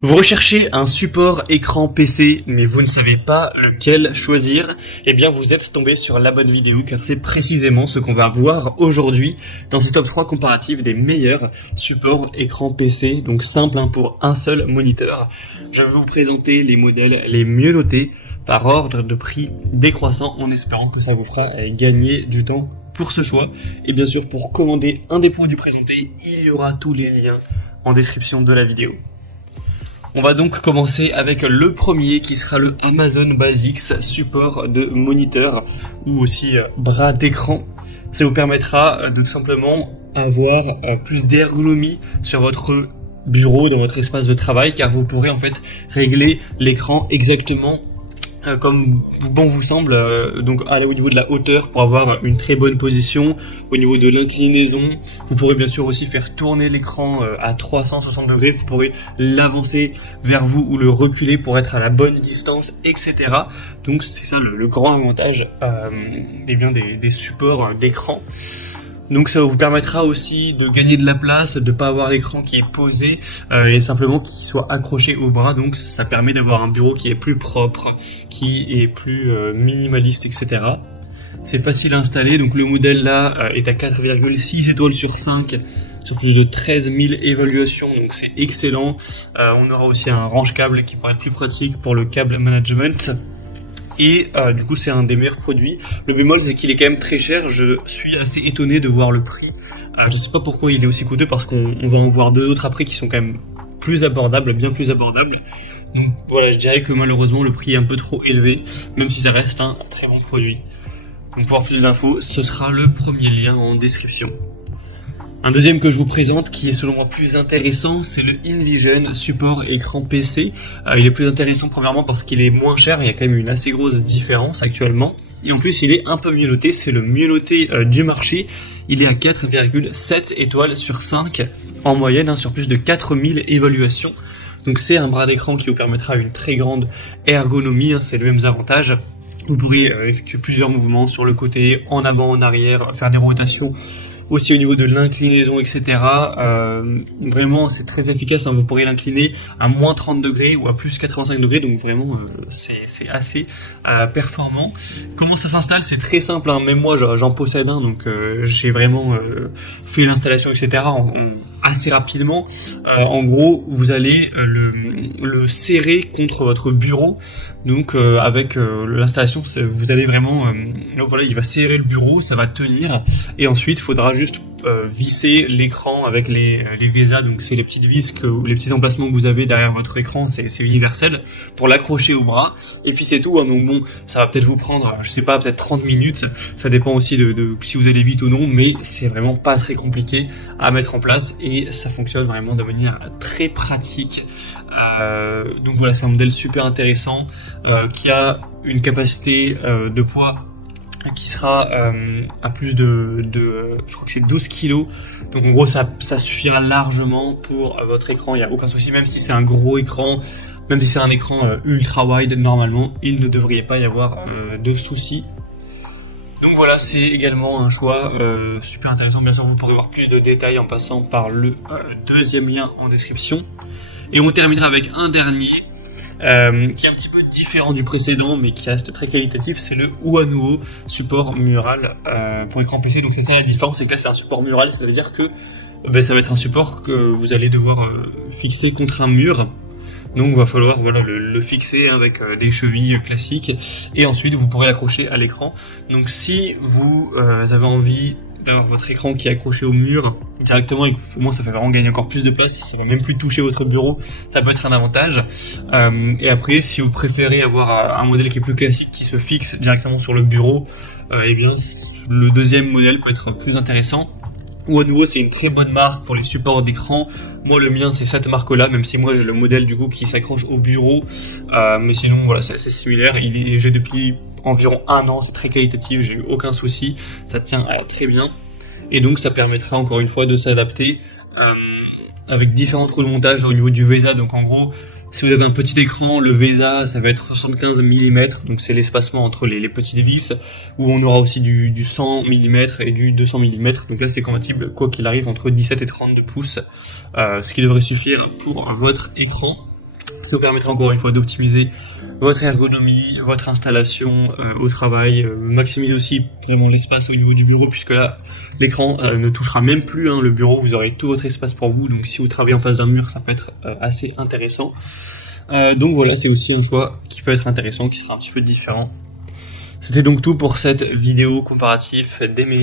Vous recherchez un support écran PC, mais vous ne savez pas lequel choisir? Eh bien, vous êtes tombé sur la bonne vidéo, car c'est précisément ce qu'on va voir aujourd'hui dans ce top 3 comparatif des meilleurs supports écran PC, donc simple pour un seul moniteur. Je vais vous présenter les modèles les mieux notés par ordre de prix décroissant, en espérant que ça vous fera gagner du temps pour ce choix. Et bien sûr, pour commander un des produits présentés, il y aura tous les liens en description de la vidéo. On va donc commencer avec le premier qui sera le Amazon Basics support de moniteur ou aussi bras d'écran. Ça vous permettra de tout simplement avoir plus d'ergonomie sur votre bureau, dans votre espace de travail, car vous pourrez en fait régler l'écran exactement comme bon vous semble, donc au niveau de la hauteur pour avoir une très bonne position, au niveau de l'inclinaison. Vous pourrez bien sûr aussi faire tourner l'écran à 360 degrés, vous pourrez l'avancer vers vous ou le reculer pour être à la bonne distance, etc. Donc c'est ça le grand avantage des supports d'écran. Donc ça vous permettra aussi de gagner de la place, de pas avoir l'écran qui est posé et simplement qui soit accroché au bras. Donc ça permet d'avoir un bureau qui est plus propre, qui est plus minimaliste, etc. C'est facile à installer. Donc le modèle là est à 4,6 étoiles sur 5 sur plus de 13 000 évaluations. Donc c'est excellent. On aura aussi un range câble qui pourrait être plus pratique pour le câble management. Et du coup c'est un des meilleurs produits. Le bémol c'est qu'il est quand même très cher. Je suis assez étonné de voir le prix. Je sais pas pourquoi il est aussi coûteux, parce qu'on va en voir deux autres après qui sont quand même plus abordables, bien plus abordables. Donc voilà, je dirais que malheureusement le prix est un peu trop élevé, même si ça reste un très bon produit. Donc pour avoir plus d'infos, ce sera le premier lien en description. Un deuxième que je vous présente, qui est selon moi plus intéressant, c'est le InVision support écran PC. Il est plus intéressant premièrement parce qu'il est moins cher, il y a quand même une assez grosse différence actuellement. Et en plus il est un peu mieux noté, c'est le mieux noté du marché. Il est à 4,7 étoiles sur 5 en moyenne, sur plus de 4000 évaluations. Donc c'est un bras d'écran qui vous permettra une très grande ergonomie, c'est le même avantage. Vous pourrez effectuer plusieurs mouvements sur le côté, en avant, en arrière, faire des rotations. Aussi au niveau de l'inclinaison, etc. Vraiment c'est très efficace, vous pourrez l'incliner à moins 30 degrés ou à plus 85 degrés, donc vraiment c'est assez performant. Comment ça s'installe? C'est très simple, même moi j'en possède un, donc j'ai vraiment fait l'installation, etc. Assez rapidement. En gros vous allez le serrer contre votre bureau, donc avec l'installation vous allez vraiment voilà, il va serrer le bureau, ça va tenir, et ensuite il faudra juste visser l'écran avec les VESA, donc c'est les petites vis les petits emplacements que vous avez derrière votre écran, c'est universel, pour l'accrocher au bras, et puis c'est tout. Donc bon, ça va peut-être vous prendre, je sais pas, peut-être 30 minutes, ça dépend aussi de si vous allez vite ou non, mais c'est vraiment pas très compliqué à mettre en place, et ça fonctionne vraiment de manière très pratique. Donc voilà, c'est un modèle super intéressant qui a une capacité de poids qui sera à plus de je crois que c'est 12 kg. Donc en gros ça suffira largement pour votre écran, il n'y a aucun souci, même si c'est un gros écran, même si c'est un écran ultra wide, normalement il ne devrait pas y avoir de soucis. Donc voilà, c'est également un choix super intéressant. Bien sûr vous pourrez voir plus de détails en passant par le deuxième lien en description. Et on terminera avec un dernier qui est un petit peu différent du précédent, mais qui reste très qualitatif, c'est le Huanuo support mural pour écran PC. Donc c'est ça la différence, c'est que là c'est un support mural, ça veut dire que ça va être un support que vous allez devoir fixer contre un mur. Donc il va falloir le fixer avec des chevilles classiques, et ensuite vous pourrez l'accrocher à l'écran. Donc si vous avez envie d'avoir votre écran qui est accroché au mur directement, et pour moi ça fait vraiment gagner encore plus de place, ça va même plus toucher votre bureau, ça peut être un avantage. Et après, si vous préférez avoir un modèle qui est plus classique, qui se fixe directement sur le bureau, et bien le deuxième modèle peut être plus intéressant. Huanuo c'est une très bonne marque pour les supports d'écran. Moi le mien c'est cette marque là, même si moi j'ai le modèle du coup qui s'accroche au bureau, mais sinon voilà, c'est assez similaire. J'ai depuis environ un an, c'est très qualitatif, j'ai eu aucun souci, ça tient très bien, et donc ça permettra encore une fois de s'adapter avec différents trous de montage au niveau du VESA. Donc en gros, si vous avez un petit écran, le VESA ça va être 75 mm, donc c'est l'espacement entre les petites vis, où on aura aussi du 100 mm et du 200 mm, donc là c'est compatible quoi qu'il arrive entre 17 et 32 pouces, ce qui devrait suffire pour votre écran. Ça vous permettra encore une fois d'optimiser votre ergonomie, votre installation au travail, maximiser aussi vraiment l'espace au niveau du bureau, puisque là l'écran ne touchera même plus le bureau, vous aurez tout votre espace pour vous, donc si vous travaillez en face d'un mur, ça peut être assez intéressant. Donc voilà, c'est aussi un choix qui peut être intéressant, qui sera un petit peu différent. C'était donc tout pour cette vidéo comparative des meilleurs